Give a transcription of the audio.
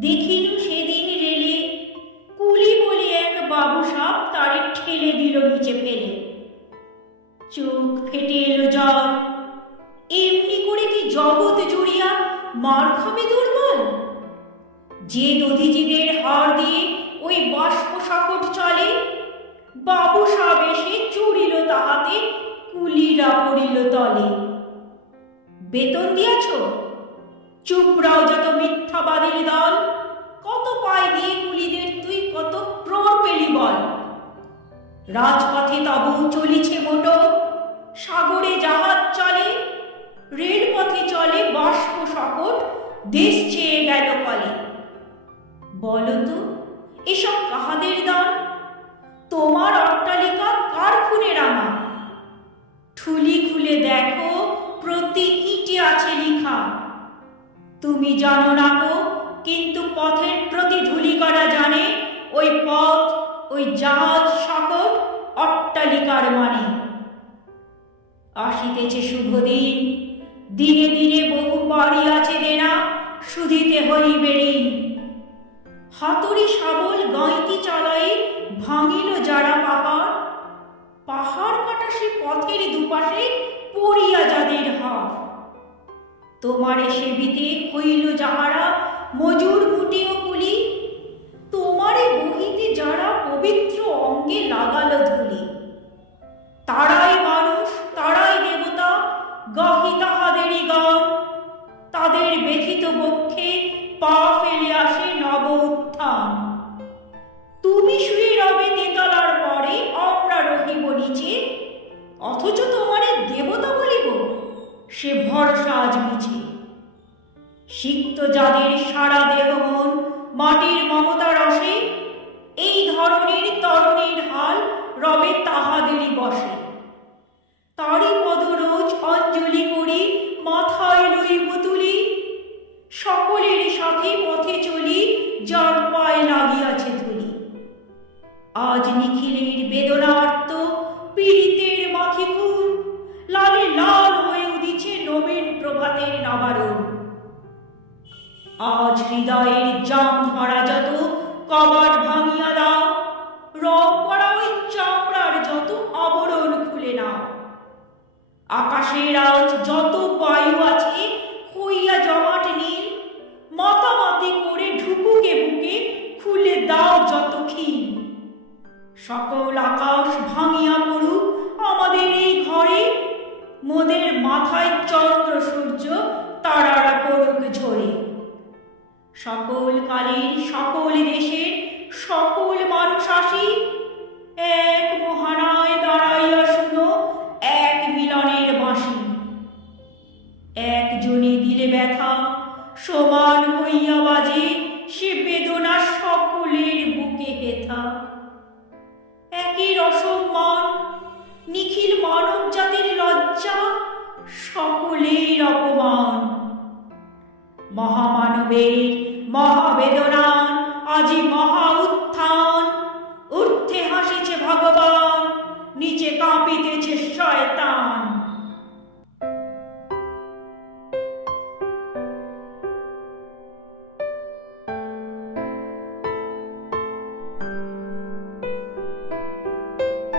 দেখিনু সেদিন রেলে। কুলি বলে এক বাবু সাপ তারে ঠেলে দিল নিচে ফেলে। চোখ ফেটে এলো জল। এমনি করে কি জগৎ জুড়িয়া মার খাবে দুর্বল? যে দধিজীদের হার দিয়ে ওই বাষ্প সকট চলে, বাবু সাপ এসে চুরিল তাহাতে, কুলিরা পড়িল তলে। বেতন দিয়াছ? চুপরাও যত মিথ্যাবাদীর দল। কত পায় দিয়ে কুলিদের তুই কত ক্রোর পেলি বল। রাজপথে তবু চলিছে মোটো। সাগরে জাহাজ চলে, রেলপথে চলে বাষ্প সকট দেশ চেয়ে গেল কলে। বলো তো, এসব কাহাদের দান তোমার অট্টালিকা কার খুনে রাঙা ঠুলি খুলে দেখো প্রতি ইটে আছে লিখা তুমি জানো না গো, কিন্তু পথের প্রতি ধুলি করা জানে, ওই পথ, ওই জাহাজ সকট অট্টালিকার মানে। আসিতেছে শুভ দিন, দিনে দিনে বহু বাড়ি আছে দেনা শুধিতে হইবে ঋণ হাতুড়ি শাবল গাঁইতি চালাই ভাঙিল যারা পাহাড় পাহাড় কাটা সে পথের দুপাশে পড়িয়া যাদের হার তোমারে সেবিতে হইল যাহারা মজুর মুটিও সে ভরসা আজ মিছে। সিক্ত যাদের সারা দেহ মন, মাটির মমতা রসে, এই ধরনের তরণের হাল রবে তাহাদেরই বসে। তারই পদরোজ অঞ্জলি করি মাথায় লইব তুলি সকলের সাথে পথে চলি, যার পায়ে লাগিয়াছে ধুলি। আজ নিখিলের আজ হৃদয়ের জাম ধরা যত কবাট ভাঙিয়া দাও। রং করা ওই চামড়ার যত আবরণ খুলে নাও। আকাশের আজ যত বায়ু আছে হইয়া জমাট নীল, মাতামাতি করে ঢুকুকে বুকে খুলে দাও যত খিল সকল আকাশ ভাঙিয়া পড়ুক আমাদের এই ঘরে, মোদের মাথায় চন্দ্র সূর্য সকল কালের, সকল দেশের, সকল মানুষ আসি। এক মহানায় দাঁড়াইয়া শুনো, এক মিলনের বাঁশি। একজনে দিলে ব্যথা, সমান হইয়া বাজে, সে বেদনা সকলের বুকে হেথা। একই রসম্মান নিখিল মানব জাতির লজ্জা, সকলের অপমান। মহামানবের মহাবেদনান আজি মহা উত্থান। ঊর্ধ্বে হাসিছে ভগবান।